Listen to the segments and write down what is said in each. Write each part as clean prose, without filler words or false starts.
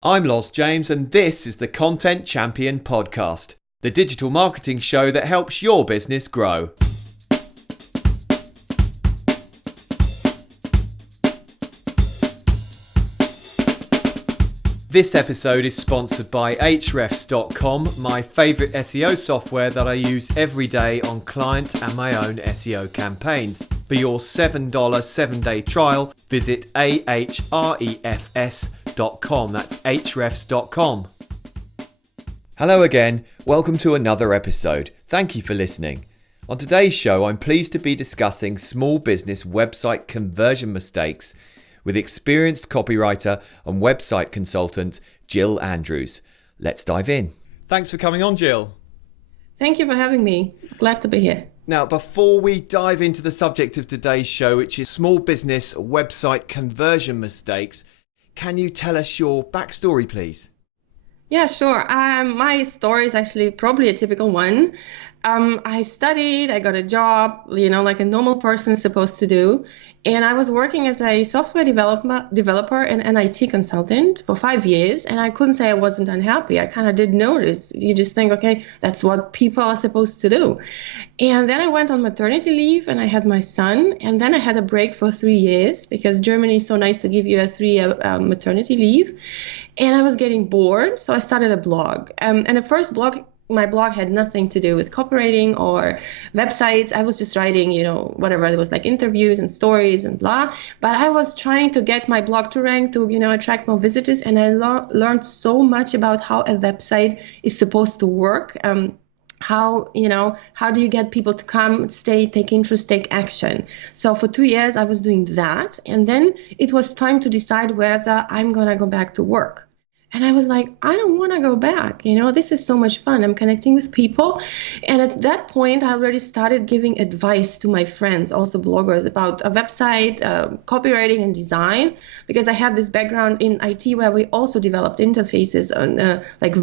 I'm Los James, and this is the Content Champion Podcast, the digital marketing show that helps your business grow. This episode is sponsored by Ahrefs.com, my favourite SEO software that I use every day on client and my own SEO campaigns. For your $7 7-day trial, visit ahrefs.com. That's Ahrefs.com. Hello again, welcome to another episode. Thank you for listening. On today's show, I'm pleased to be discussing small business website conversion mistakes with experienced copywriter and website consultant Gill Andrews. Let's dive in. Thanks for coming on, Gill. Thank you for having me. Glad to be here. Now, before we dive into the subject of today's show, which is small business website conversion mistakes, can you tell us your backstory, please? Yeah, sure. My story is actually probably a typical one. I studied, I got a job, like a normal person is supposed to do. And I was working as a software developer and an IT consultant for 5 years. And I couldn't say I wasn't unhappy. I kind of did notice. You just think, okay, that's what people are supposed to do. And then I went on maternity leave and I had my son. And then I had a break for 3 years because Germany is so nice to give you a 3-year maternity leave. And I was getting bored. So I started a blog. And the first my blog had nothing to do with copywriting or websites. I was just writing, whatever. It was like interviews and stories and blah. But I was trying to get my blog to rank to, attract more visitors. And I learned so much about how a website is supposed to work. How do you get people to come, stay, take interest, take action? So for 2 years, I was doing that. And then it was time to decide whether I'm going to go back to work. And I was like, I don't want to go back. This is so much fun. I'm connecting with people. And at that point, I already started giving advice to my friends, also bloggers, about a website, copywriting and design, because I had this background in IT where we also developed interfaces and like a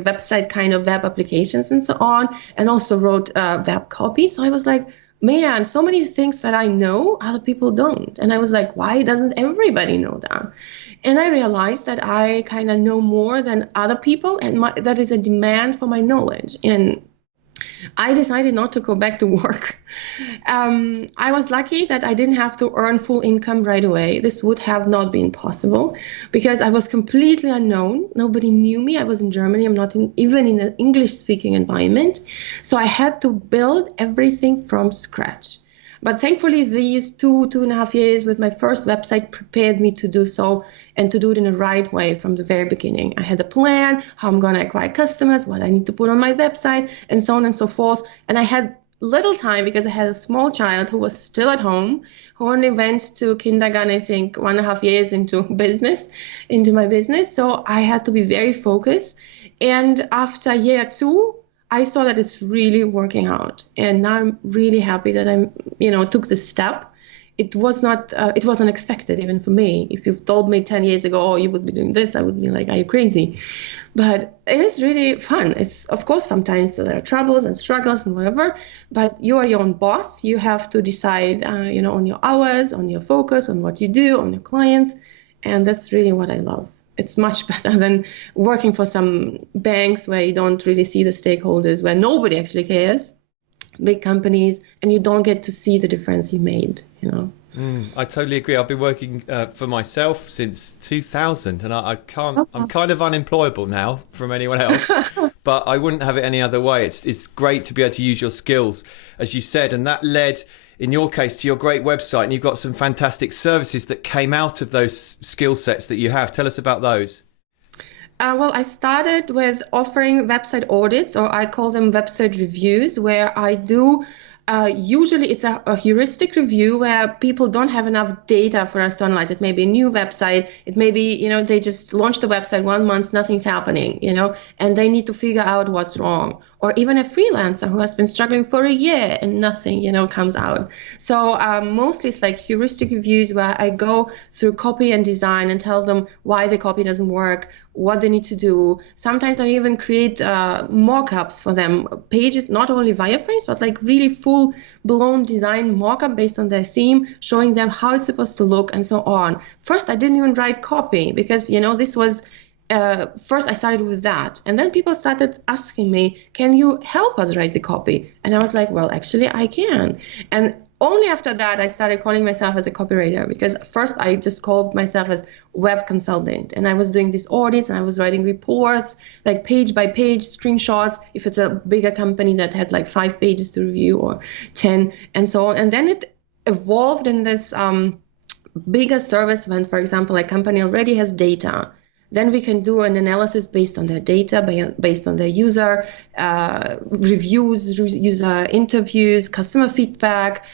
website kind of web applications and so on, and also wrote web copy. So I was like, man, so many things that I know, other people don't. And I was like, why doesn't everybody know that? And I realized that I kind of know more than other people, and that is a demand for my knowledge. And I decided not to go back to work. I was lucky that I didn't have to earn full income right away. This would have not been possible because I was completely unknown. Nobody knew me. I was in Germany. I'm not even in an English-speaking environment. So I had to build everything from scratch. But thankfully, these 2.5 years with my first website prepared me to do so and to do it in the right way from the very beginning. I had a plan, how I'm going to acquire customers, what I need to put on my website, and so on and so forth. And I had little time because I had a small child who was still at home, who only went to kindergarten, I think, 1.5 years into my business. So I had to be very focused. And after year 2, I saw that it's really working out. And now I'm really happy that I took this step. It was unexpected even for me. If you've told me 10 years ago, oh, you would be doing this, I would be like, are you crazy? But it is really fun. It's, of course, sometimes there are troubles and struggles and whatever, but you are your own boss. You have to decide, on your hours, on your focus, on what you do, on your clients. And that's really what I love. It's much better than working for some banks where you don't really see the stakeholders, where nobody actually cares, big companies, and you don't get to see the difference you made, I totally agree. I've been working for myself since 2000, and I'm kind of unemployable now from anyone else, but I wouldn't have it any other way. It's great to be able to use your skills, as you said, and that led, in your case, to your great website, and you've got some fantastic services that came out of those skill sets that you have. Tell us about those. Well, I started with offering website audits, or I call them website reviews, where I do usually it's a heuristic review where people don't have enough data for us to analyze. It may be a new website. It may be, they just launched the website 1 month, nothing's happening, and they need to figure out what's wrong. Or even a freelancer who has been struggling for a year and nothing, comes out. So mostly it's like heuristic reviews where I go through copy and design and tell them why the copy doesn't work, what they need to do. Sometimes I even create mock-ups for them, pages, not only wireframes, but like really full-blown design mock-up based on their theme, showing them how it's supposed to look and so on. First, I didn't even write copy because, this was first I started with that, and then people started asking me, can you help us write the copy? And I was like, well, actually I can. And only after that I started calling myself as a copywriter, because first I just called myself as web consultant, and I was doing these audits and I was writing reports, like page by page screenshots if it's a bigger company that had like 5 pages to review or 10 and so on. And then it evolved in this bigger service when, for example, a company already has data. Then we can do an analysis based on their data, based on their user reviews, user interviews, customer feedback,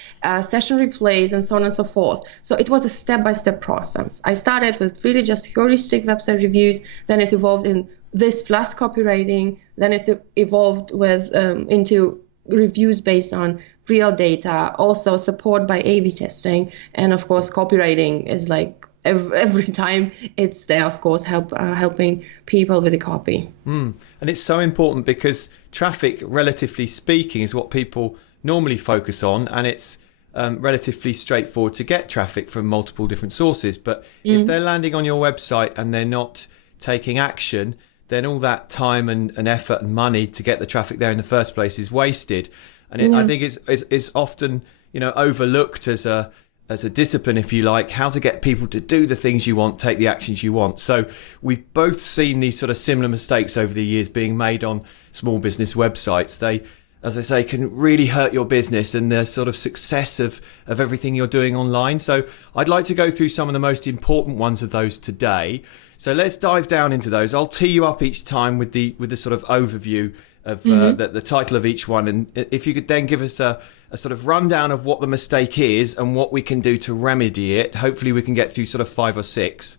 session replays, and so on and so forth. So it was a step-by-step process. I started with really just heuristic website reviews. Then it evolved in this plus copywriting. Then it evolved with into reviews based on real data, also support by A/B testing, and of course, copywriting is like every time it's there, of course, helping people with the copy. And it's so important because traffic, relatively speaking, is what people normally focus on, and it's relatively straightforward to get traffic from multiple different sources. But if they're landing on your website and they're not taking action, then all that time and effort and money to get the traffic there in the first place is wasted. And I think it's often, overlooked as a discipline, if you like, how to get people to do the things you want, take the actions you want. So we've both seen these sort of similar mistakes over the years being made on small business websites. They, as I say, can really hurt your business and the sort of success of everything you're doing online. So I'd like to go through some of the most important ones of those today. So let's dive down into those. I'll tee you up each time with the sort of overview of the title of each one. And if you could then give us a sort of rundown of what the mistake is and what we can do to remedy it. Hopefully we can get through sort of 5 or 6.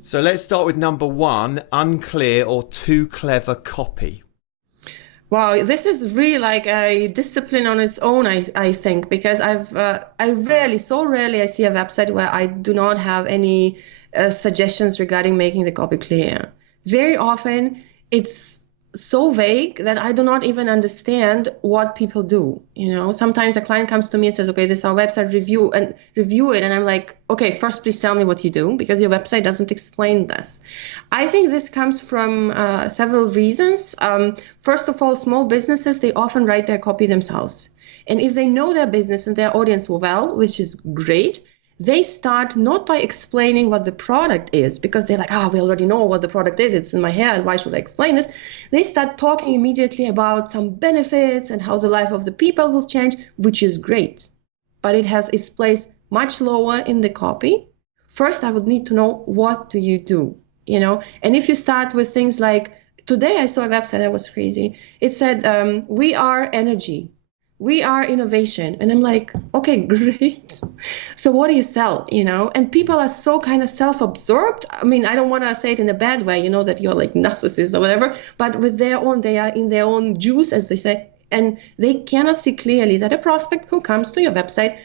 So let's start with number 1, unclear or too clever copy. Wow, this is really like a discipline on its own, I think, because I so rarely I see a website where I do not have any suggestions regarding making the copy clear. Very often it's so vague that I do not even understand what people do. Sometimes a client comes to me and says, okay, this is our website, review it. And I'm like, okay, first, please tell me what you do, because your website doesn't explain this. I think this comes from several reasons. First of all, small businesses, they often write their copy themselves. And if they know their business and their audience well, which is great, they start not by explaining what the product is, because they're like, we already know what the product is. It's in my head. Why should I explain this? They start talking immediately about some benefits and how the life of the people will change, which is great. But it has its place much lower in the copy. First, I would need to know, what do you do? And if you start with things like, today I saw a website that was crazy. It said, we are energy. We are innovation. And I'm like, okay, great. So what do you sell, And people are so kind of self-absorbed. I mean, I don't want to say it in a bad way, that you're like narcissist or whatever, but with they are in their own juice, as they say, and they cannot see clearly that a prospect who comes to your website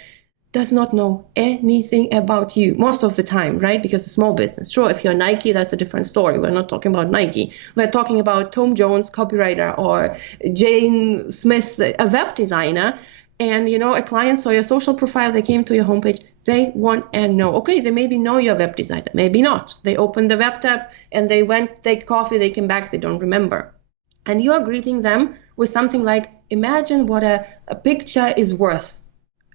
does not know anything about you most of the time, right? Because it's a small business. Sure, if you're Nike, that's a different story. We're not talking about Nike. We're talking about Tom Jones, copywriter, or Jane Smith, a web designer. And, a client saw your social profile, they came to your homepage, they want and know. Okay, they maybe know you're a web designer, maybe not. They opened the web tab and they went, take coffee, they came back, they don't remember. And you are greeting them with something like, imagine what a picture is worth.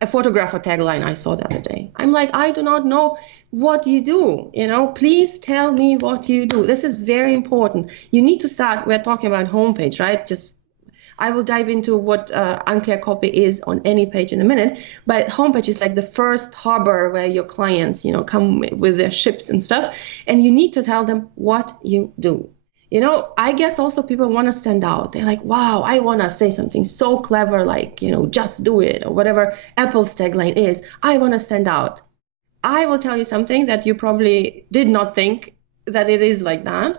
A photographer tagline I saw the other day. I'm like, I do not know what you do. Please tell me what you do. This is very important. You need to start. We're talking about homepage, right? I will dive into what unclear copy is on any page in a minute. But homepage is like the first harbor where your clients, come with their ships and stuff. And you need to tell them what you do. I guess also people want to stand out. They're like, wow, I want to say something so clever, like, just do it, or whatever Apple's tagline is. I want to stand out. I will tell you something that you probably did not think that it is like that.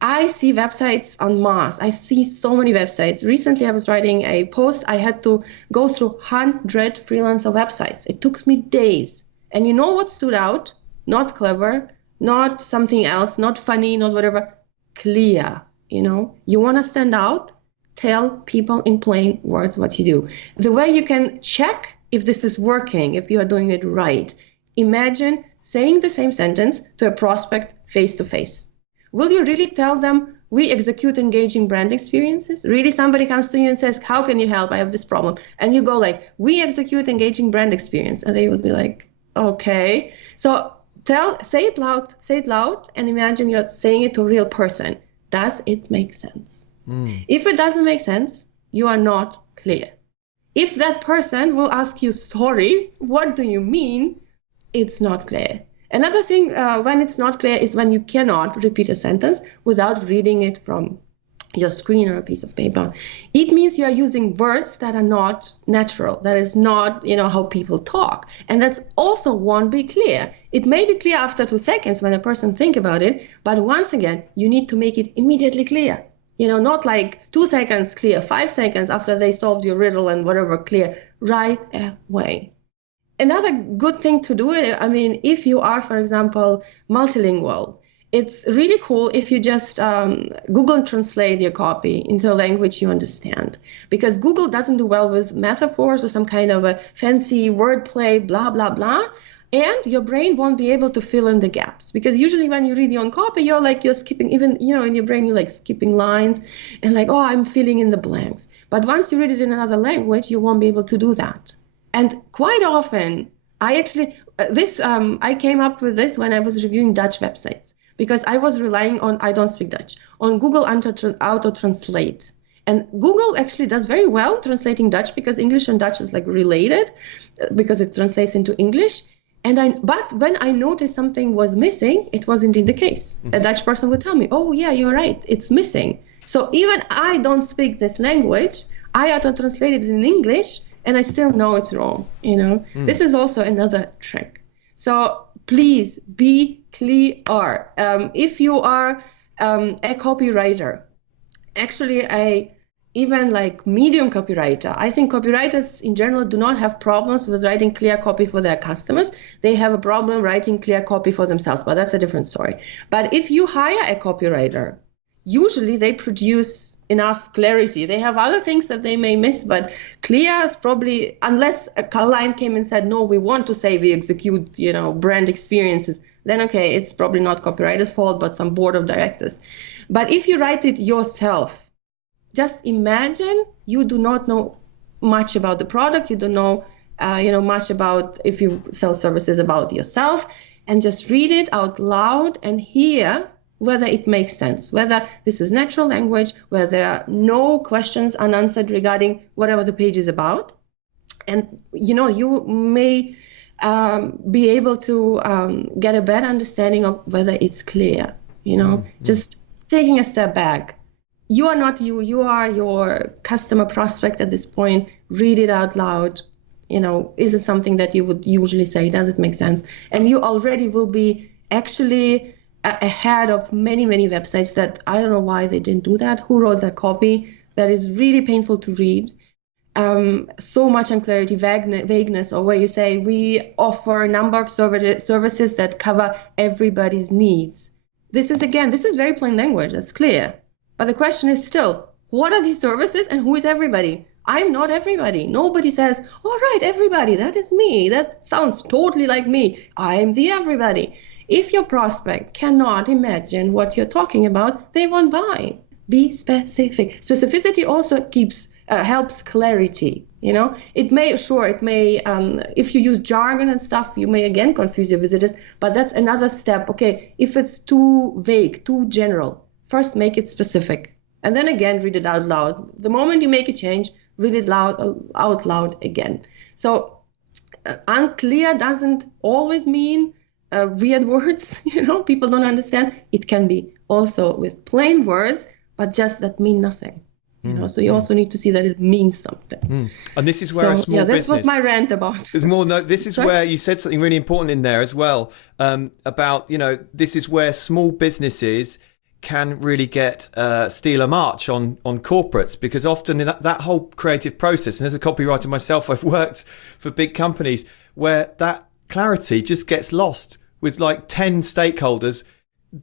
I see websites en masse. I see so many websites. Recently, I was writing a post. I had to go through 100 freelancer websites. It took me days. And you know what stood out? Not clever, not something else, not funny, not whatever. Clear. You want to stand out, tell people in plain words what you do. The way you can check if this is working, if you are doing it right, imagine saying the same sentence to a prospect face to face. Will you really tell them, we execute engaging brand experiences? Really, somebody comes to you and says, how can you help? I have this problem. And you go like, we execute engaging brand experience. And they would be like, okay. So say it loud, and imagine you're saying it to a real person. Does it make sense? If it doesn't make sense, you are not clear. If that person will ask you, sorry, what do you mean? It's not clear. Another thing when it's not clear is when you cannot repeat a sentence without reading it from your screen or a piece of paper. It means you are using words that are not natural. That is not, how people talk. And that's also won't be clear. It may be clear after 2 seconds when a person think about it, but once again, you need to make it immediately clear. Not like 2 seconds clear, 5 seconds after they solved your riddle and whatever clear, right away. Another good thing to do, if you are, for example, multilingual, it's really cool if you just Google Translate your copy into a language you understand. Because Google doesn't do well with metaphors or some kind of a fancy wordplay, blah, blah, blah. And your brain won't be able to fill in the gaps. Because usually when you read your own copy, you're skipping, even, in your brain, you're like skipping lines and like, oh, I'm filling in the blanks. But once you read it in another language, you won't be able to do that. And quite often, I came up with this when I was reviewing Dutch websites, because I was relying on, I don't speak Dutch, on Google Auto-Translate. And Google actually does very well translating Dutch, because English and Dutch is like related, because it translates into English. But when I noticed something was missing, it was indeed the case. Mm-hmm. A Dutch person would tell me, oh yeah, you're right, it's missing. So even I don't speak this language, I auto-translate it in English, and I still know it's wrong, This is also another trick. So please be clear. If you are a copywriter, actually even like medium copywriter, I think copywriters in general do not have problems with writing clear copy for their customers. They have a problem writing clear copy for themselves, but that's a different story. But if you hire a copywriter, usually they produce enough clarity. They have other things that they may miss, but clear is probably, unless a client came and said, no, we want to say we execute, brand experiences, then okay, it's probably not copywriter's fault, but some board of directors. But if you write it yourself, just imagine you do not know much about the product. You don't know, much about, if you sell services, about yourself, and just read it out loud and hear whether it makes sense, whether this is natural language, whether there are no questions unanswered regarding whatever the page is about. And, you may be able to get a better understanding of whether it's clear, just taking a step back. You are not you are your customer prospect at this point. Read it out loud. Is it something that you would usually say? Does it make sense? And you already will be actually ahead of many, many websites that I don't know why they didn't do that. Who wrote that copy? That is really painful to read. So much unclarity, vagueness, or where you say we offer a number of services that cover everybody's needs. This is very plain language. That's clear. But the question is still, what are these services and who is everybody? I'm not everybody. Nobody says, all right, everybody, that is me. That sounds totally like me. I'm the everybody. If your prospect cannot imagine what you're talking about, they won't buy. Be specific. Specificity also helps clarity. It may, if you use jargon and stuff, you may again confuse your visitors, but that's another step. Okay, if it's too vague, too general, first make it specific, and then again, read it out loud. The moment you make a change, read it out loud again. So unclear doesn't always mean weird words, people don't understand. It can be also with plain words, but just that mean nothing. So you also need to see that it means something. And this is where a small business... this was my rant about... This is where you said something really important in there as well, about, this is where small businesses can really steal a march on corporates, because often in that whole creative process, and as a copywriter myself, I've worked for big companies where that clarity just gets lost with like 10 stakeholders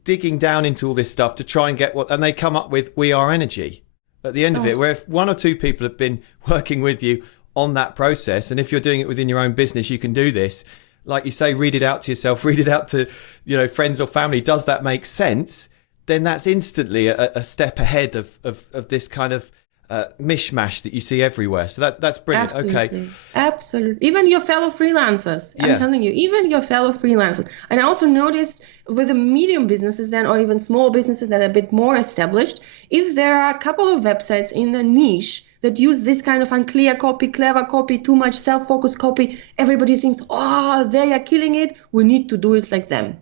digging down into all this stuff to try and get and they come up with "we are energy" at the end of it, where if one or two people have been working with you on that process, and if you're doing it within your own business, you can do this. Like you say, read it out to yourself, read it out to, friends or family. Does that make sense? then that's instantly a step ahead of this kind of mishmash that you see everywhere. So that's brilliant. Absolutely. Okay. Absolutely. Even your fellow freelancers, I'm telling you, even your fellow freelancers. And I also noticed with the medium businesses then, or even small businesses that are a bit more established, if there are a couple of websites in the niche that use this kind of unclear copy, clever copy, too much self-focused copy, everybody thinks, oh, they are killing it. We need to do it like them.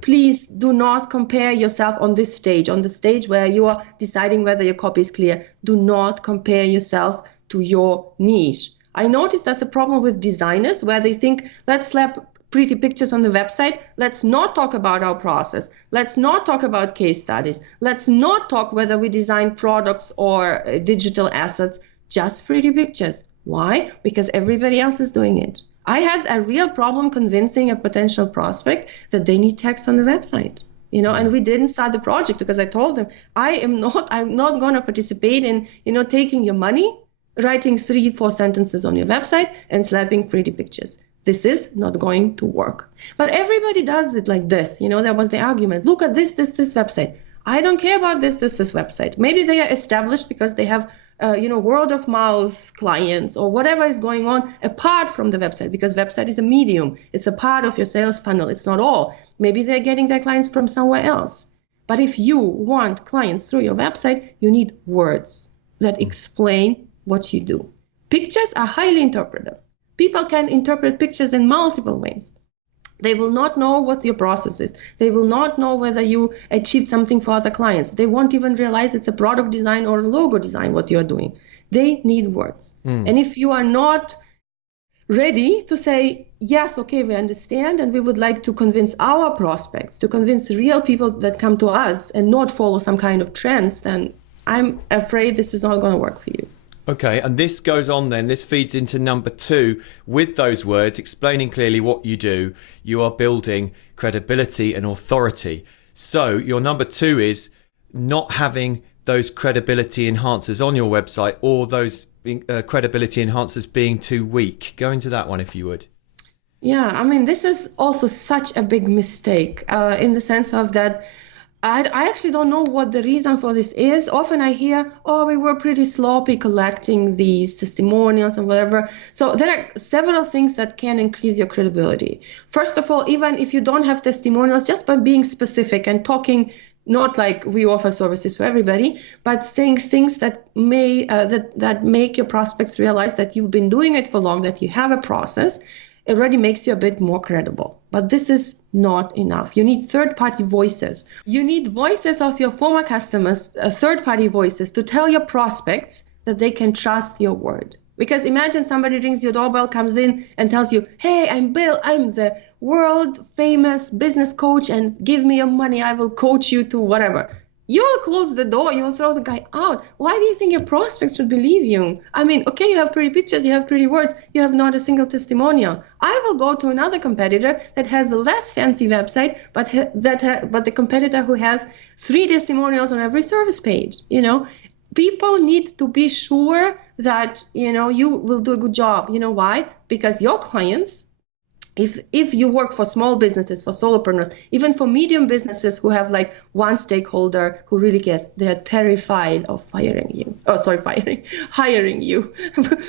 Please do not compare yourself on this stage, on the stage where you are deciding whether your copy is clear. Do not compare yourself to your niche. I noticed that's a problem with designers where they think, let's slap pretty pictures on the website. Let's not talk about our process. Let's not talk about case studies. Let's not talk whether we design products or digital assets, just pretty pictures. Why? Because everybody else is doing it. I had a real problem convincing a potential prospect that they need text on the website, and we didn't start the project because I told them, I'm not going to participate in, taking your money, writing 3-4 sentences on your website and slapping pretty pictures. This is not going to work. But everybody does it like this. There was the argument. Look at this website. I don't care about this website. Maybe they are established because they have word of mouth clients or whatever is going on apart from the website, because website is a medium. It's a part of your sales funnel. It's not all. Maybe they're getting their clients from somewhere else. But if you want clients through your website, you need words that explain what you do. Pictures are highly interpretable. People can interpret pictures in multiple ways. They will not know what your process is. They will not know whether you achieved something for other clients. They won't even realize it's a product design or a logo design, what you're doing. They need words. And if you are not ready to say, yes, okay, we understand, and we would like to convince our prospects, to convince real people that come to us and not follow some kind of trends, then I'm afraid this is not going to work for you. Okay, and this goes on then, this feeds into number 2 with those words, explaining clearly what you do. You are building credibility and authority. So your number 2 is not having those credibility enhancers on your website, or those credibility enhancers being too weak. Go into that one if you would. Yeah, this is also such a big mistake in the sense of that I actually don't know what the reason for this is. Often I hear, we were pretty sloppy collecting these testimonials and whatever. So there are several things that can increase your credibility. First of all, even if you don't have testimonials, just by being specific and talking, not like we offer services for everybody, but saying things that may that make your prospects realize that you've been doing it for long, that you have a process, it already makes you a bit more credible. But this is not enough. You need third-party voices. You need voices of your former customers, third-party voices, to tell your prospects that they can trust your word. Because imagine somebody rings your doorbell, comes in and tells you, hey, I'm Bill, I'm the world famous business coach, and give me your money, I will coach you to whatever. You will close the door, you will throw the guy out. Why do you think your prospects should believe you? Okay, you have pretty pictures, you have pretty words, you have not a single testimonial. I will go to another competitor that has a less fancy website, but the competitor who has 3 testimonials on every service page. People need to be sure that you will do a good job. You know why? Because your clients, if you work for small businesses, for solopreneurs, even for medium businesses who have like one stakeholder who really cares, they are terrified of hiring you.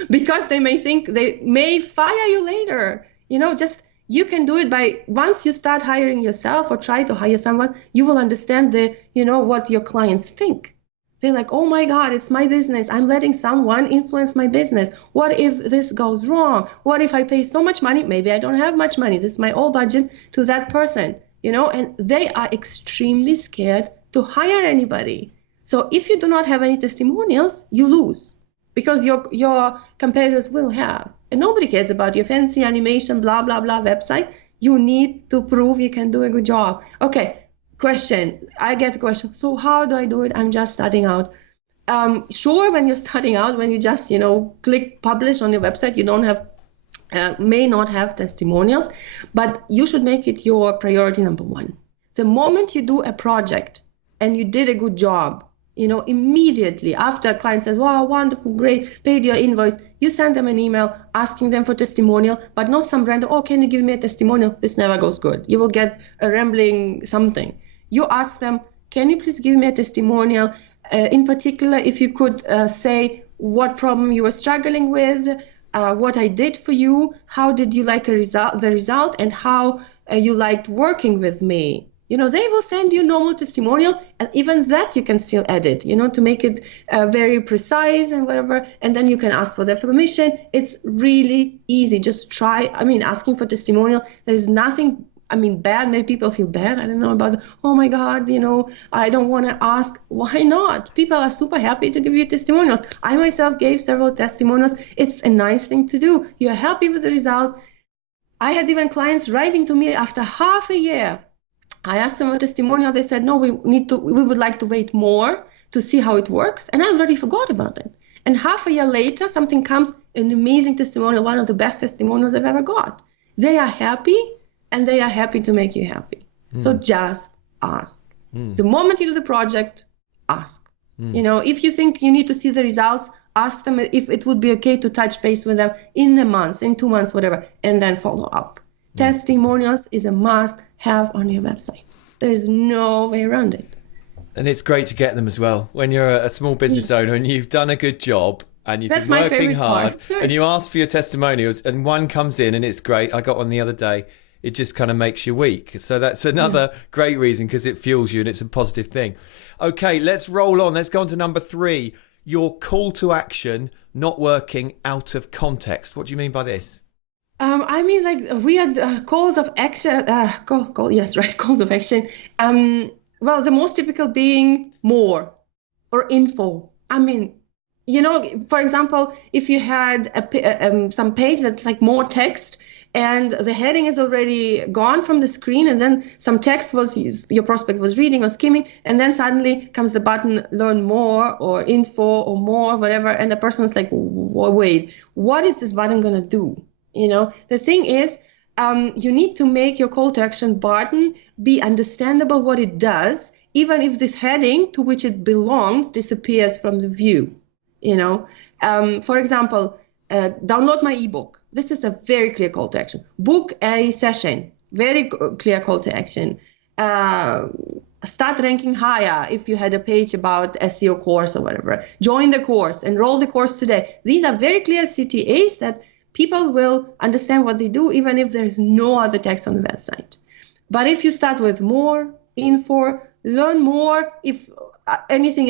Because they may think they may fire you later. You can do it by, once you start hiring yourself or try to hire someone, you will understand what your clients think. They're like, oh my God, it's my business. I'm letting someone influence my business. What if this goes wrong? What if I pay so much money? Maybe I don't have much money. This is my whole budget to that person, and they are extremely scared to hire anybody. So if you do not have any testimonials, you lose, because your competitors will have. And nobody cares about your fancy animation, blah, blah, blah website. You need to prove you can do a good job. Okay. Question. I get the question. So how do I do it? I'm just starting out. Sure, when you're starting out, when you just, click publish on your website, you don't have, may not have testimonials, but you should make it your priority number 1. The moment you do a project and you did a good job, immediately after a client says, wow, wonderful, great, paid your invoice, you send them an email asking them for testimonial, but not some random, can you give me a testimonial? This never goes good. You will get a rambling something. You ask them, can you please give me a testimonial? In particular, if you could say what problem you were struggling with, what I did for you, how did you like the result, and how you liked working with me. They will send you normal testimonial, and even that you can still edit, to make it very precise and whatever. And then you can ask for their permission. It's really easy. Just try. Asking for testimonial, there is nothing bad. Maybe people feel bad. I don't know about, oh my God, I don't want to ask. Why not? People are super happy to give you testimonials. I myself gave several testimonials. It's a nice thing to do. You're happy with the result. I had even clients writing to me after half a year. I asked them a testimonial. They said, no, we would like to wait more to see how it works. And I already forgot about it. And half a year later, something comes, an amazing testimonial, one of the best testimonials I've ever got. They are happy, and they are happy to make you happy. So just ask. The moment you do the project, ask. If you think you need to see the results, ask them if it would be okay to touch base with them in a month, in 2 months, whatever, and then follow up. Testimonials is a must have on your website. There's no way around it. And it's great to get them as well. When you're a small business owner and you've done a good job and you've been working hard and you ask for your testimonials and one comes in and it's great. I got one the other day. It just kind of makes you weak. So that's another great reason, because it fuels you and it's a positive thing. Okay, let's roll on. Let's go on to number 3. Your call to action not working out of context. What do you mean by this? We had calls of action. Calls of action. Well, the most typical being more or info. For example, if you had some page that's like more text, and the heading is already gone from the screen, and then some text your prospect was reading or skimming, and then suddenly comes the button learn more or info or more, whatever, and the person is like, wait, what is this button going to do? The thing is, you need to make your call to action button be understandable what it does, even if this heading to which it belongs disappears from the view. For example, download my ebook. This is a very clear call to action. Book a session. Very clear call to action. Start ranking higher if you had a page about SEO course or whatever. Join the course. Enroll the course today. These are very clear CTAs that people will understand what they do, even if there's no other text on the website. But if you start with more info, learn more, if nothing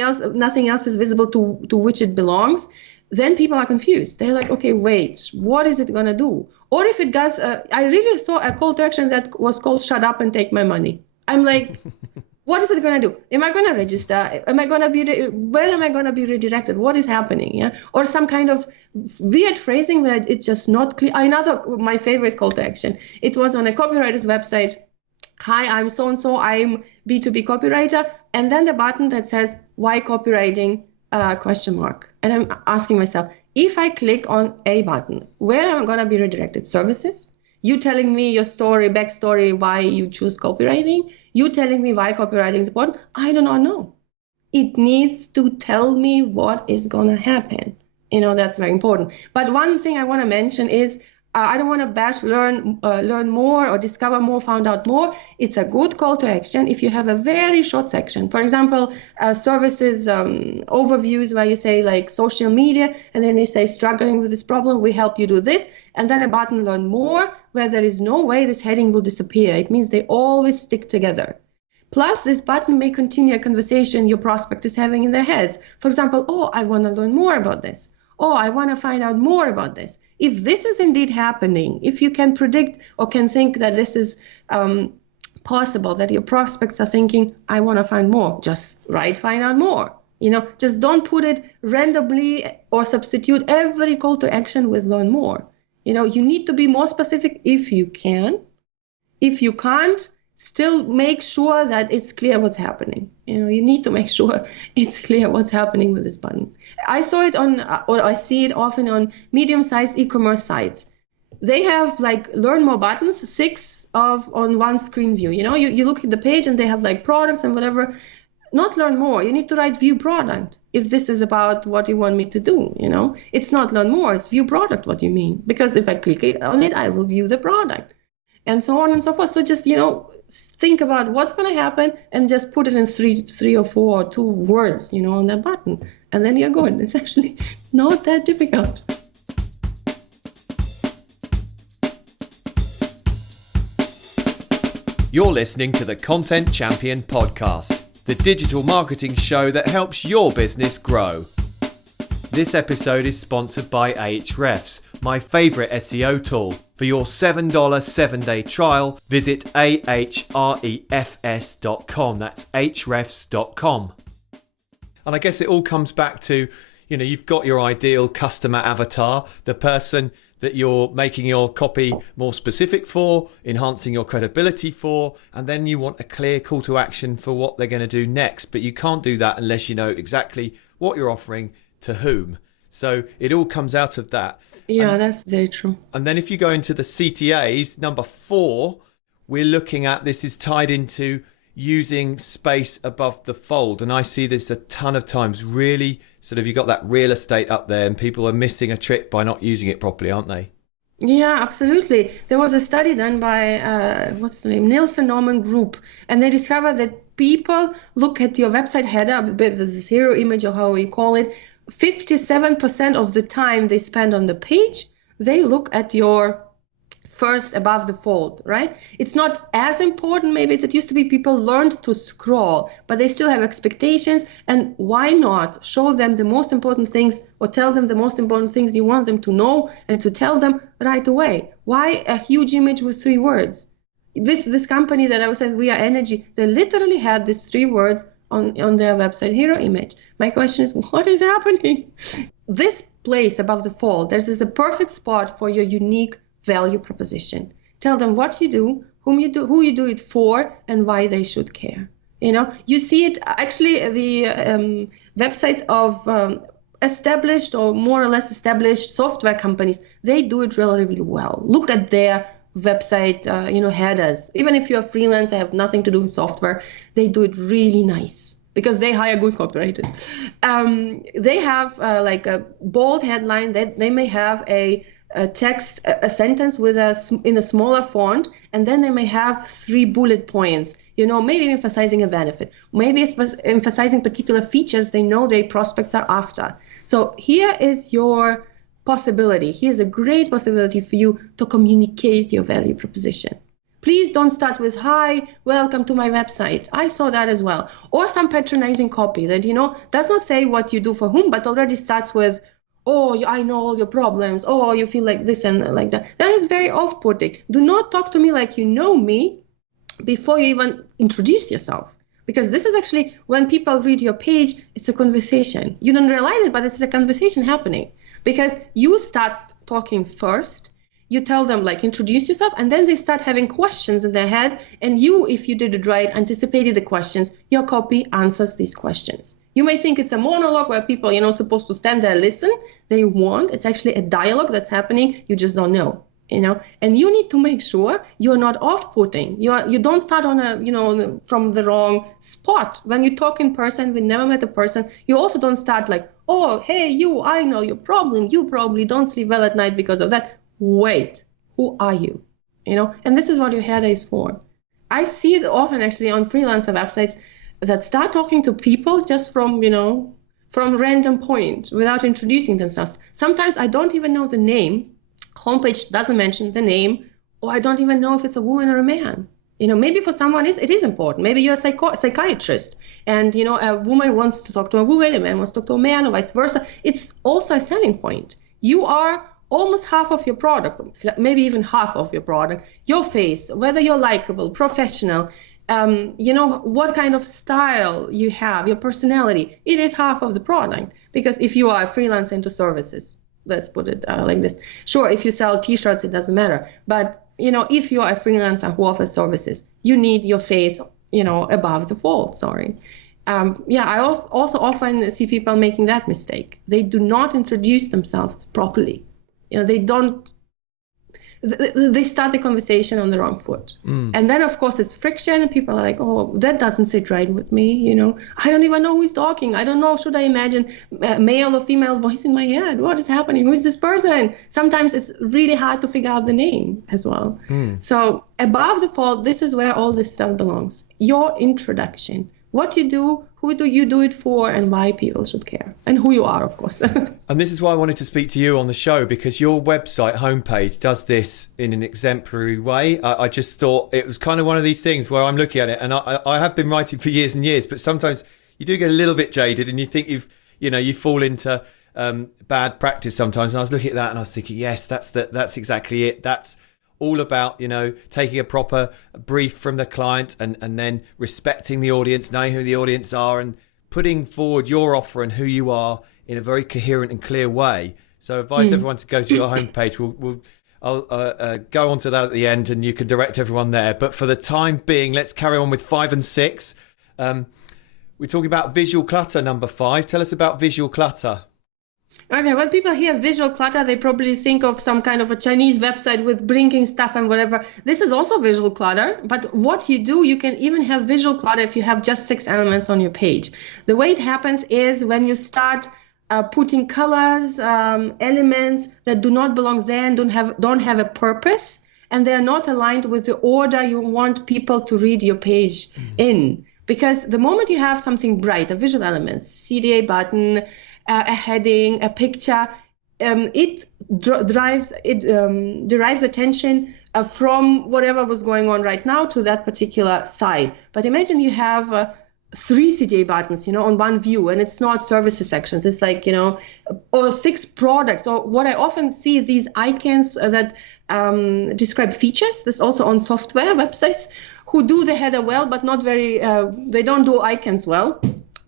else is visible to which it belongs, then people are confused. They're like, okay, wait, what is it going to do? Or if it does, I really saw a call to action that was called shut up and take my money. I'm like, what is it going to do? Am I going to register? Where am I going to be redirected? What is happening? Yeah. Or some kind of weird phrasing that it's just not clear. My favorite call to action. It was on a copywriter's website. Hi, I'm so-and-so. I'm B2B copywriter. And then the button that says, why copywriting? ? And I'm asking myself, if I click on a button, where am I going to be redirected? Services? You telling me your story, backstory, why you choose copywriting? You telling me why copywriting is important? I do not know. It needs to tell me what is going to happen. That's very important. But one thing I want to mention is, I don't want to bash learn more or discover more, found out more. It's a good call to action if you have a very short section. For example, services overviews where you say like social media, and then you say struggling with this problem, we help you do this. And then a button learn more where there is no way this heading will disappear. It means they always stick together. Plus, this button may continue a conversation your prospect is having in their heads. For example, oh, I want to learn more about this. Oh, I want to find out more about this. If this is indeed happening, if you can predict or can think that this is possible, that your prospects are thinking, I want to find more, just write, find out more. Just don't put it randomly or substitute every call to action with learn more. You need to be more specific if you can. If you can't, still make sure that it's clear what's happening. You need to make sure it's clear what's happening with this button. I saw it I see it often on medium-sized e-commerce sites. They have like learn more buttons, 6 on one screen view. You look at the page and they have like products and whatever. Not learn more. You need to write view product if this is about what you want me to do. It's not learn more. It's view product. What you mean? Because if I click on it, I will view the product, and so on and so forth. So just think about what's going to happen and just put it in three or four or 2 words, on that button. And then you're good. It's actually not that difficult. You're listening to the Content Champion Podcast, the digital marketing show that helps your business grow. This episode is sponsored by Ahrefs, my favourite SEO tool. For your $7 7-day trial, visit ahrefs.com. That's ahrefs.com. And I guess it all comes back to, you've got your ideal customer avatar, the person that you're making your copy more specific for, enhancing your credibility for, and then you want a clear call to action for what they're going to do next. But you can't do that unless you know exactly what you're offering to whom. So it all comes out of that. Yeah, that's very true. And then if you go into the CTAs, number 4, we're looking at, this is tied into using space above the fold. And I see this a ton of times, really sort of, you got that real estate up there and people are missing a trick by not using it properly, aren't they? Yeah, absolutely. There was a study done by, what's the name, Nielsen Norman Group, and they discovered that people look at your website header, the hero image or how you call it, 57% of the time they spend on the page, they look at your first above the fold, right? It's not as important maybe as it used to be. People learned to scroll, but they still have expectations. And why not show them the most important things or tell them the most important things you want them to know and to tell them right away? Why a huge image with 3 words? This company that I was saying, We Are Energy, they literally had these 3 words on their website, hero image. My question is, what is happening? This place above the fold, this is a perfect spot for your unique value proposition. Tell them what you do, who you do it for, and why they should care. You see it actually, the websites of established or more or less established software companies, they do it relatively well. Look at their website, headers. Even if you're freelance, I have nothing to do with software, they do it really nice because they hire good copywriters. They have like a bold headline that they may have a text, a sentence in a smaller font, and then they may have 3 bullet points, maybe emphasizing a benefit, maybe emphasizing particular features they know their prospects are after. So here is your possibility. Here's a great possibility for you to communicate your value proposition. Please don't start with, hi, welcome to my website. I saw that as well. Or some patronizing copy that, does not say what you do for whom, but already starts with, oh, I know all your problems. Oh, you feel like this and like that. That is very off-putting. Do not talk to me like you know me before you even introduce yourself. Because this is actually, when people read your page, it's a conversation. You don't realize it, but it's a conversation happening. Because you start talking first, you tell them, introduce yourself, and then they start having questions in their head. And you, if you did it right, anticipated the questions, your copy answers these questions. You may think it's a monologue where people, supposed to stand there, listen. They won't. It's actually a dialogue that's happening. You just don't know, and you need to make sure you're not off-putting. You don't start on from the wrong spot. When you talk in person, we never met a person, you also don't start like, oh, hey, you, I know your problem. You probably don't sleep well at night because of that. Wait, who are you? And this is what your header is for. I see it often actually on freelancer websites that start talking to people just from random point without introducing themselves. Sometimes I don't even know the name. Homepage doesn't mention the name, or I don't even know if it's a woman or a man. Maybe for someone it is important. Maybe you're a psychiatrist and, a woman wants to talk to a woman, a man wants to talk to a man, or vice versa. It's also a selling point. You are almost half of your product, maybe even half of your product, your face, whether you're likable, professional, what kind of style you have, your personality, it is half of the product. Because if you are a freelancer into services, let's put it like this. Sure, if you sell t-shirts, it doesn't matter. But, if you are a freelancer who offers services, you need your face, above the fold, sorry. I also often see people making that mistake. They do not introduce themselves properly. They don't they start the conversation on the wrong foot. And then, of course, it's friction. And people are like, oh, that doesn't sit right with me. I don't even know who's talking. I don't know. Should I imagine a male or female voice in my head? What is happening? Who is this person? Sometimes it's really hard to figure out the name as well. So above the fold, this is where all this stuff belongs. Your introduction. What you do, who do you do it for, and why people should care, and who you are, of course. And this is why I wanted to speak to you on the show, because your website homepage does this in an exemplary way. I just thought it was kind of one of these things where I'm looking at it, and I have been writing for years and years, but sometimes you do get a little bit jaded, and you think you fall into bad practice sometimes. And I was looking at that, and I was thinking, yes, that's exactly it. That's all about, taking a proper brief from the client and then respecting the audience, knowing who the audience are, and putting forward your offer and who you are in a very coherent and clear way. So I advise everyone to go to your homepage. I'll go on to that at the end, and you can direct everyone there. But for the time being, let's carry on with 5 and 6. We're talking about visual clutter, number 5. Tell us about visual clutter. Okay, when people hear visual clutter, they probably think of some kind of a Chinese website with blinking stuff and whatever. This is also visual clutter, but what you do, you can even have visual clutter if you have just 6 elements on your page. The way it happens is when you start putting colors, elements that do not belong there and don't have a purpose, and they're not aligned with the order you want people to read your page in. Because the moment you have something bright, a visual element, CTA button, a heading, a picture, it derives attention from whatever was going on right now to that particular side. But imagine you have 3 CTA buttons, on one view, and it's not services sections. It's like, or 6 products. Or what I often see, these icons that describe features. This also on software websites who do the header well, but not very, they don't do icons well.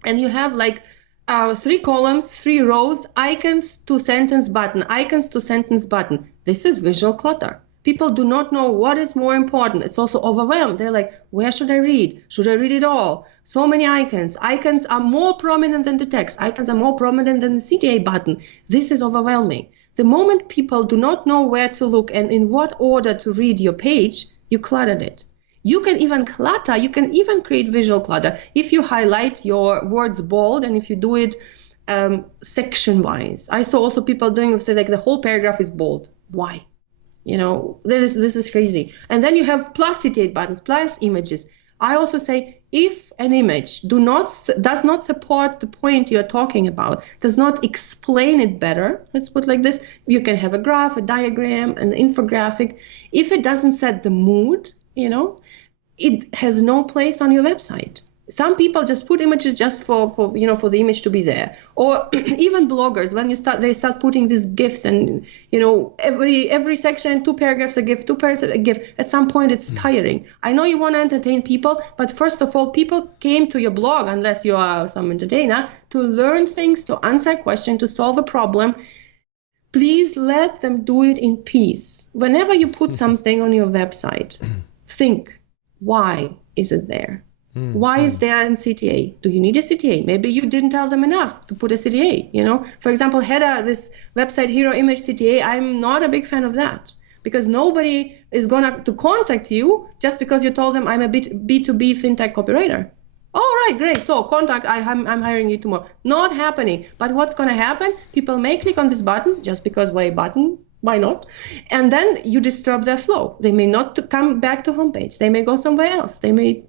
And you have like 3 columns, 3 rows, icons to sentence button, icons to sentence button. This is visual clutter. People do not know what is more important. It's also overwhelmed. They're like, where should I read? Should I read it all? So many icons. Icons are more prominent than the text. Icons are more prominent than the CTA button. This is overwhelming. The moment people do not know where to look and in what order to read your page, you cluttered it. You can even clutter, you can even create visual clutter if you highlight your words bold and if you do it section-wise. I saw also people doing it, like the whole paragraph is bold. Why? This is crazy. And then you have plus CTA buttons, plus images. I also say if an image does not support the point you're talking about, does not explain it better, let's put it like this, you can have a graph, a diagram, an infographic. If it doesn't set the mood, it has no place on your website. Some people just put images just for the image to be there. Or even bloggers, when they start putting these GIFs and, every section, 2 paragraphs a GIF, 2 paragraphs a GIF. At some point, it's tiring. I know you want to entertain people, but first of all, people came to your blog, unless you are some entertainer, to learn things, to answer a question, to solve a problem. Please let them do it in peace. Whenever you put something on your website, think, why is it there? Why is there in CTA? Do you need a CTA? Maybe you didn't tell them enough to put a CTA. For example, header, this website hero image CTA, I'm not a big fan of that, because nobody is going to contact you just because you told them I'm a B2B fintech copywriter. All right, great. So contact, I'm hiring you tomorrow. Not happening. But what's going to happen? People may click on this button just because why button? Why not? And then you disturb their flow. They may not come back to homepage. They may go somewhere else. They may,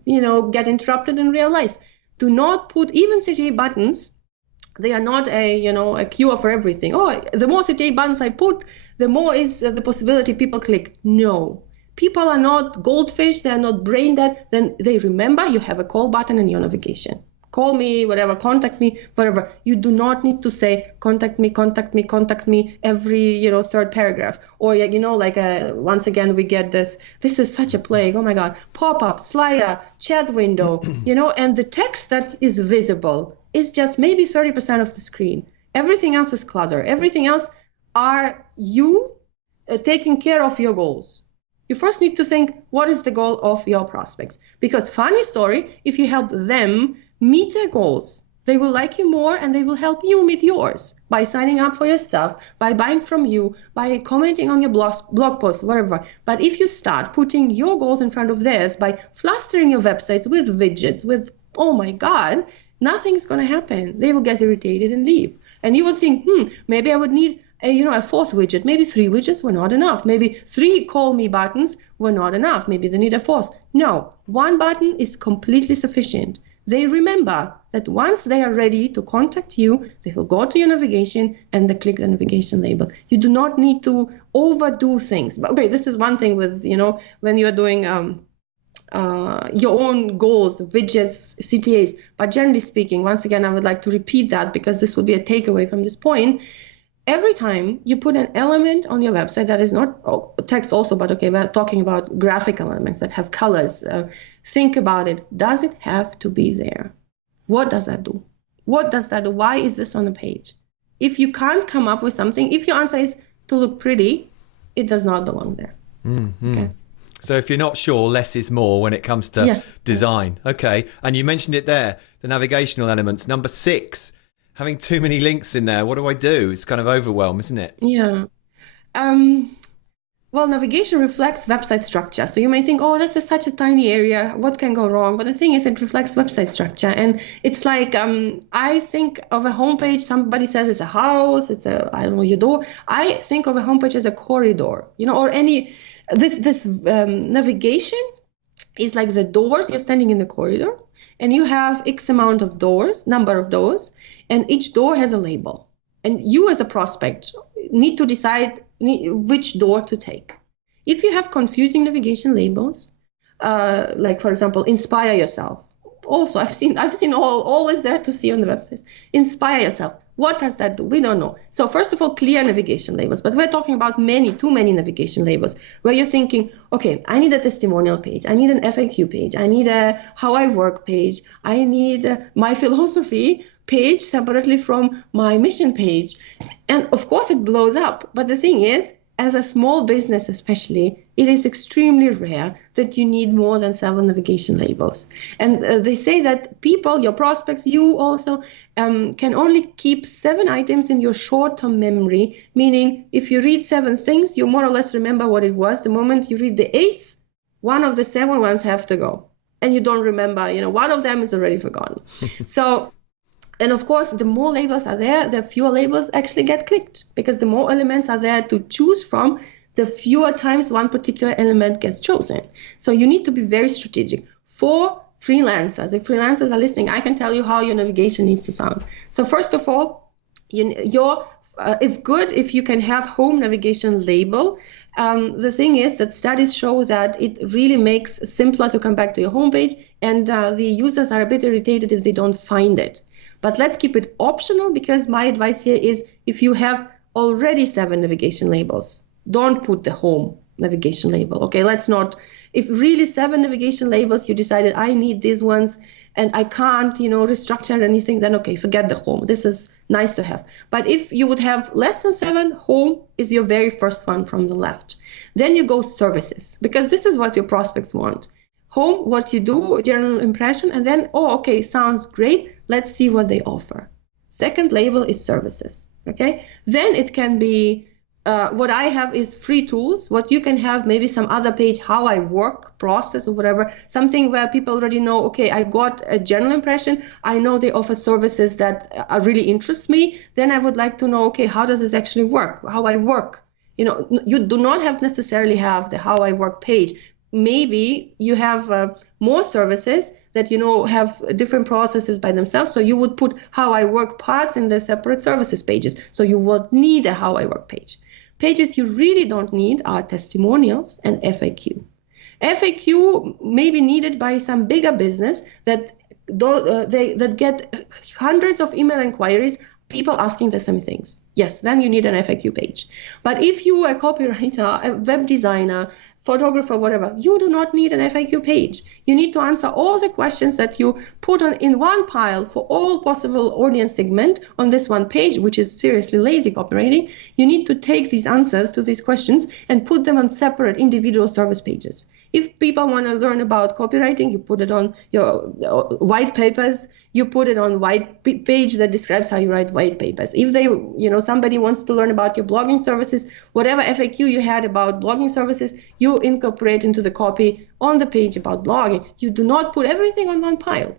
get interrupted in real life. Do not put even CTA buttons. They are not a cure for everything. Oh, the more CTA buttons I put, the more is the possibility people click. No. People are not goldfish. They are not brain dead. Then they remember you have a call button in your navigation. Call me, whatever, contact me, whatever. You do not need to say, contact me every, 3rd paragraph. Or, once again, we get this is such a plague. Oh my God, pop-up, slider, chat window, and the text that is visible is just maybe 30% of the screen. Everything else is clutter. Everything else are you taking care of your goals. You first need to think, what is the goal of your prospects? Because funny story, if you help them meet their goals, They will like you more and they will help you meet yours by signing up for your stuff, by buying from you, by commenting on your blog posts, whatever. But if you start putting your goals in front of theirs by flustering your websites with widgets, with, oh my God, nothing's going to happen. They will get irritated and leave. And you will think, maybe I would need a fourth widget. Maybe 3 widgets were not enough. Maybe 3 call me buttons were not enough. Maybe they need a fourth. No, 1 button is completely sufficient. They remember that once they are ready to contact you, they will go to your navigation and they click the navigation label. You do not need to overdo things. But okay, this is one thing with, when you're doing your own goals, widgets, CTAs. But generally speaking, once again, I would like to repeat that because this will be a takeaway from this point. Every time you put an element on your website that is not text also, but okay, we're talking about graphical elements that have colors. Think about it. Does it have to be there? What does that do? What does that do? Why is this on the page? If you can't come up with something, if your answer is to look pretty, it does not belong there. Mm-hmm. Okay. So if you're not sure, less is more when it comes to design. Okay. And you mentioned it there, the navigational elements. Number 6. Having too many links in there, what do I do? It's kind of overwhelm, isn't it? Yeah. Well, navigation reflects website structure. So you may think, oh, this is such a tiny area. What can go wrong? But the thing is, it reflects website structure. And it's like, I think of a homepage, somebody says it's a house, it's your door. I think of a homepage as a corridor, or this navigation is like the doors. You're standing in the corridor and you have X amount of doors, number of doors, and each door has a label. And you as a prospect need to decide which door to take. If you have confusing navigation labels, like for example, inspire yourself. Also, I've seen always there to see on the website. Inspire yourself. What does that do? We don't know. So first of all, clear navigation labels, but we're talking about too many navigation labels where you're thinking, okay, I need a testimonial page. I need an FAQ page. I need a how I work page. I need my philosophy page separately from my mission page. And of course it blows up. But the thing is, as a small business especially, it is extremely rare that you need more than 7 navigation labels. And they say that people, your prospects, you also can only keep 7 items in your short-term memory, meaning if you read 7 things, you more or less remember what it was. The moment you read the 8th, one of the 7 ones have to go. And you don't remember, one of them is already forgotten. And of course, the more labels are there, the fewer labels actually get clicked, because the more elements are there to choose from, the fewer times one particular element gets chosen. So you need to be very strategic. For freelancers, if freelancers are listening, I can tell you how your navigation needs to sound. So first of all, it's good if you can have home navigation label. The thing is that studies show that it really makes it simpler to come back to your homepage, and the users are a bit irritated if they don't find it. But let's keep it optional, because my advice here is if you have already 7 navigation labels, don't put the home navigation label. Okay, if really 7 navigation labels, you decided I need these ones and I can't, restructure anything, then okay, forget the home. This is nice to have. But if you would have less than 7, home is your very first one from the left. Then you go services, because this is what your prospects want. Home, what you do, general impression, and then, okay, sounds great. Let's see what they offer. Second label is services, okay? Then it can be, what I have is free tools. What you can have, maybe some other page, how I work, process or whatever, something where people already know, okay, I got a general impression. I know they offer services that really interest me. Then I would like to know, okay, how does this actually work? How I work? You do not have necessarily have the how I work page. Maybe you have more services that have different processes by themselves. So you would put how I work parts in the separate services pages. So you would need a how I work page. Pages you really don't need are testimonials and FAQ. FAQ may be needed by some bigger business that get hundreds of email inquiries, people asking the same things. Yes, then you need an FAQ page. But if you are a copywriter, a web designer, photographer, whatever, you do not need an FAQ page. You need to answer all the questions that you put in one pile for all possible audience segment on this one page, which is seriously lazy copywriting. You need to take these answers to these questions and put them on separate individual service pages. If people want to learn about copywriting, you put it on your white papers. You put it on white page that describes how you write white papers. If they, somebody wants to learn about your blogging services, whatever FAQ you had about blogging services, you incorporate into the copy on the page about blogging. You do not put everything on one pile.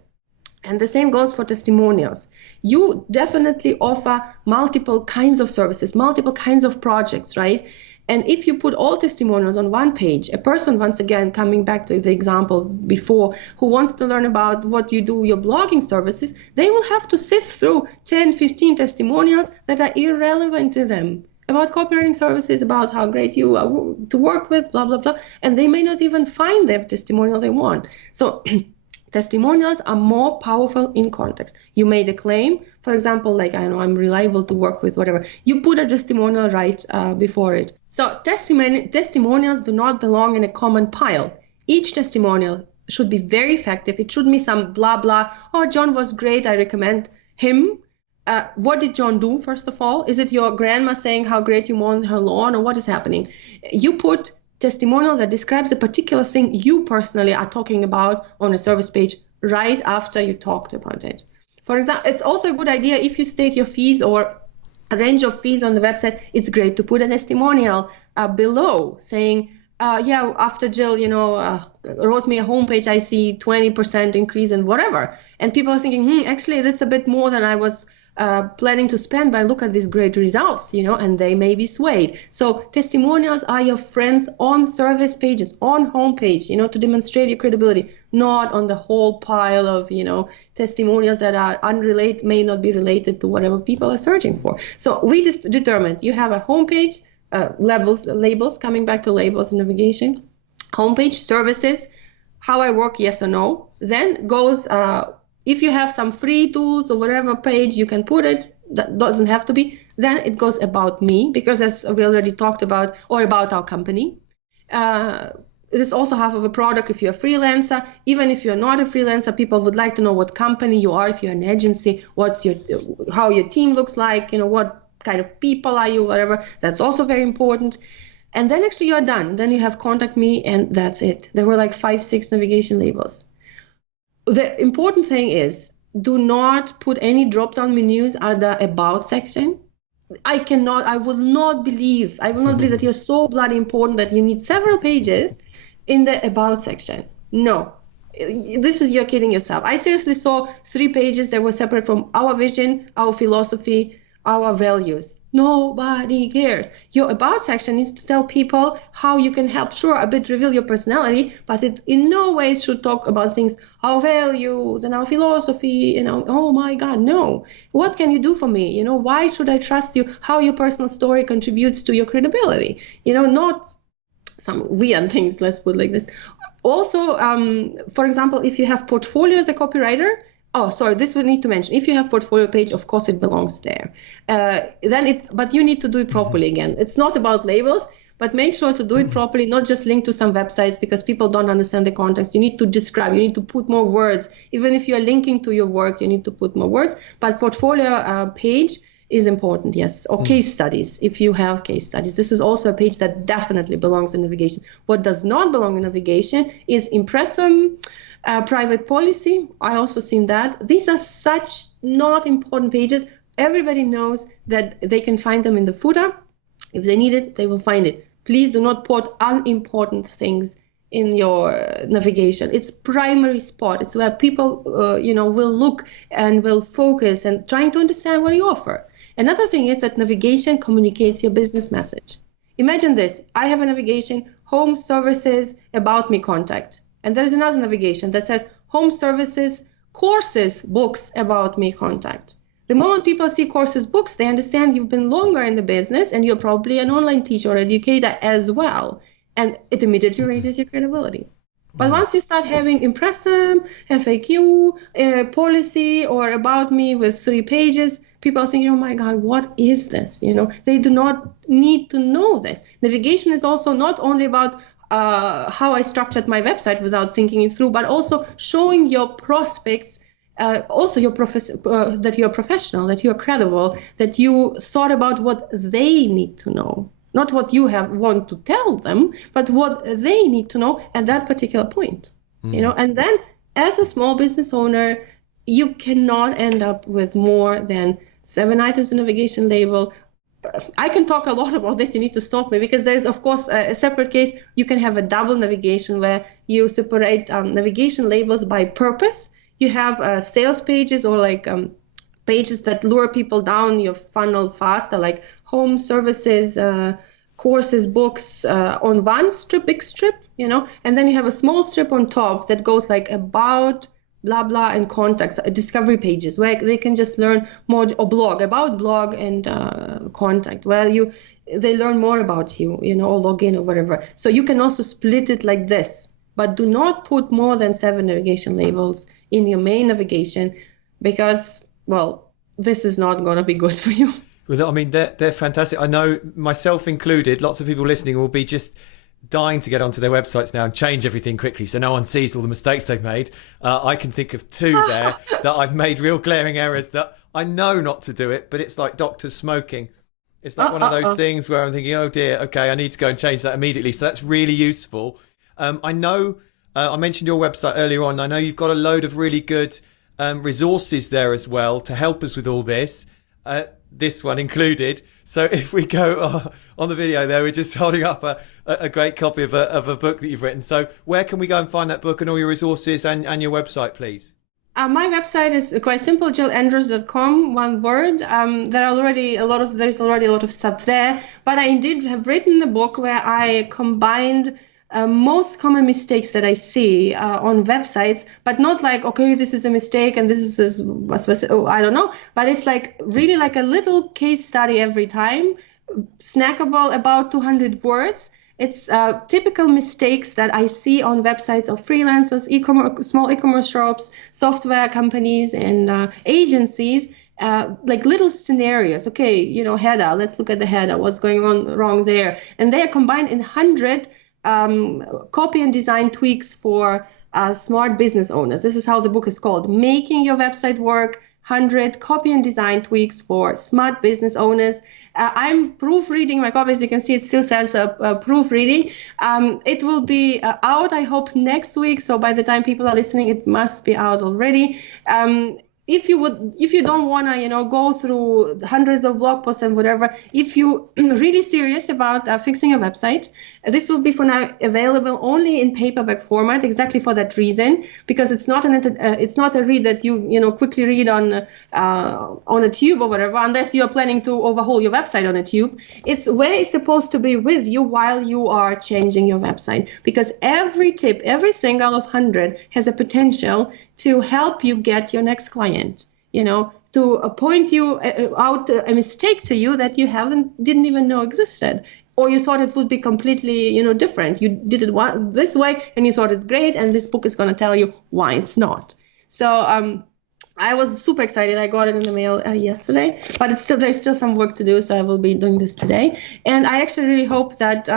And the same goes for testimonials. You definitely offer multiple kinds of services, multiple kinds of projects, right? And if you put all testimonials on one page, a person, once again, coming back to the example before, who wants to learn about what you do, your blogging services, they will have to sift through 10, 15 testimonials that are irrelevant to them about copywriting services, about how great you are to work with, blah, blah, blah. And they may not even find the testimonial they want. So testimonials are more powerful in context. You made a claim, for example, like, I know I'm reliable to work with, whatever. You put a testimonial right before it. So testimonials do not belong in a common pile. Each testimonial should be very effective. It should be some blah, blah. Oh, John was great. I recommend him. What did John do, first of all? Is it your grandma saying how great you mowed her lawn, or what is happening? You put testimonial that describes a particular thing you personally are talking about on a service page right after you talked about it. For example, it's also a good idea if you state your fees or a range of fees on the website, it's great to put a testimonial below saying, after Jill, wrote me a homepage, I see 20% increase in whatever. And people are thinking, actually, that's a bit more than I was planning to spend, but look at these great results, and they may be swayed. So testimonials are your friends on service pages, on homepage, to demonstrate your credibility, not on the whole pile of, testimonials that are unrelated, may not be related to whatever people are searching for. So we just determined you have a homepage, labels, coming back to labels and navigation, homepage, services, how I work, yes or no. Then goes, if you have some free tools or whatever page you can put it, that doesn't have to be. Then it goes about me, because as we already talked about, or about our company. It is also half of a product if you're a freelancer. Even if you're not a freelancer, people would like to know what company you are. If you're an agency, how your team looks like, what kind of people are you, whatever. That's also very important. And then actually you're done. Then you have contact me, and that's it. There were like 5, 6 navigation labels. The important thing is, do not put any drop-down menus at the about section. I will not believe that you're so bloody important that you need several pages in the about section. No, you're kidding yourself. I seriously saw 3 pages that were separate from our vision, our philosophy, our values. Nobody cares. Your about section needs to tell people how you can help. Sure, a bit reveal your personality, but it in no way should talk about things, our values and our philosophy, oh my God, no. What can you do for me? Why should I trust you? How your personal story contributes to your credibility? Not some weird things, let's put it like this. Also, for example, if you have portfolio as a copywriter, this we need to mention. If you have portfolio page, of course it belongs there. But you need to do it properly again. It's not about labels, but make sure to do it properly, not just link to some websites because people don't understand the context. You need to describe, you need to put more words. Even if you're linking to your work, you need to put more words. But portfolio page is important, yes. Or case studies, if you have case studies. This is also a page that definitely belongs in navigation. What does not belong in navigation is impressum, private policy. I also seen that. These are such not important pages. Everybody knows that they can find them in the footer. If they need it, they will find it. Please do not put unimportant things in your navigation. It's primary spot. It's where people, will look and will focus and trying to understand what you offer. Another thing is that navigation communicates your business message. Imagine this. I have a navigation, home services, about me, contact. And there's another navigation that says home services, courses, books, about me, contact. The moment people see courses, books, they understand you've been longer in the business and you're probably an online teacher or educator as well. And it immediately raises your credibility. But once you start having impressum, FAQ, policy, or about me with 3 pages, people are thinking, oh my God, what is this? They do not need to know this. Navigation is also not only about how I structured my website without thinking it through, but also showing your prospects, also that you're professional, that you're credible, that you thought about what they need to know. not what you want to tell them, but what they need to know at that particular point. And then as a small business owner, you cannot end up with more than 7 items in navigation label. I can talk a lot about this. You need to stop me, because there's, of course, a separate case. You can have a double navigation where you separate navigation labels by purpose. You have sales pages, or like pages that lure people down your funnel faster, like home, services, courses, books, on one big strip, and then you have a small strip on top that goes like about, blah, blah, and contacts, discovery pages, where they can just learn more, or about blog and contact, where they learn more about you, or log in or whatever. So you can also split it like this, but do not put more than 7 navigation labels in your main navigation, because, well, this is not going to be good for you. Well, I mean, they're fantastic. I know, myself included, lots of people listening will be just dying to get onto their websites now and change everything quickly so no one sees all the mistakes they've made. I can think of 2 there that I've made real glaring errors that I know not to do it, but it's like doctors smoking. It's like one of those things where I'm thinking, oh dear, okay, I need to go and change that immediately. So that's really useful. I know I mentioned your website earlier on. I know you've got a load of really good resources there as well to help us with all this. This one included. So if we go on the video there, we're just holding up a great copy of a book that you've written. So where can we go and find that book and all your resources and your website, please? My website is quite simple, jillandrews.com, one word. There's already a lot of stuff there, but I indeed have written a book where I combined most common mistakes that I see on websites, but not like, okay, this is a mistake and this is I don't know, but it's like really like a little case study every time, snackable, about 200 words. It's typical mistakes that I see on websites of freelancers, small e-commerce shops, software companies, and agencies. Like little scenarios. Okay, header. Let's look at the header. What's going on wrong there? And they are combined in 100 copy and design tweaks for smart business owners. This is how the book is called: Making Your Website Work, 100 copy and design tweaks for smart business owners. I'm proofreading my copy. As you can see, it still says proofreading. It will be out, I hope, next week. So by the time people are listening, it must be out already. If you don't want to, go through hundreds of blog posts and whatever, if you really serious about fixing your website, this will be for now available only in paperback format, exactly for that reason, because it's not a read that you quickly read on a tube or whatever, unless you are planning to overhaul your website on a tube. It's where it's supposed to be with you while you are changing your website, because every tip, every single of 100 has a potential to help you get your next client, to point you out a mistake to you that you didn't even know existed, or you thought it would be completely, different. You did it this way and you thought it's great, and this book is going to tell you why it's not. So I was super excited. I got it in the mail yesterday, but there's still some work to do, so I will be doing this today. And I actually really hope that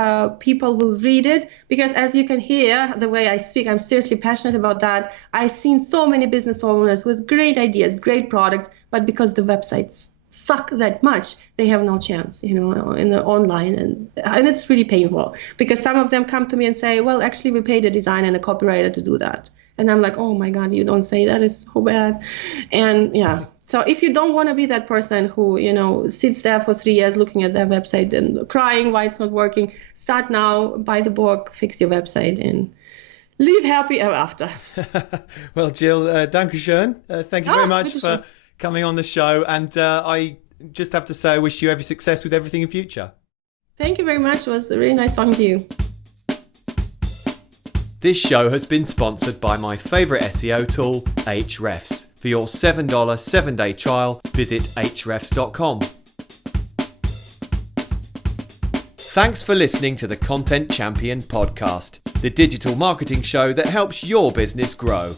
people will read it, because as you can hear the way I speak, I'm seriously passionate about that. I've seen so many business owners with great ideas, great products, but because the websites suck that much, they have no chance, in the online, and it's really painful, because some of them come to me and say, well, actually we paid a designer and a copywriter to do that. And I'm like, oh my God, you don't say that, it's so bad. And yeah, so if you don't want to be that person who, sits there for 3 years looking at their website and crying why it's not working, start now, buy the book, fix your website, and live happy ever after. Well, Gill, dankeschön. Thank you very much for coming on the show. And I just have to say, I wish you every success with everything in future. Thank you very much. It was really nice talking to you. This show has been sponsored by my favourite SEO tool, Ahrefs. For your $7 7-day trial, visit ahrefs.com. Thanks for listening to the Content Champion podcast, the digital marketing show that helps your business grow.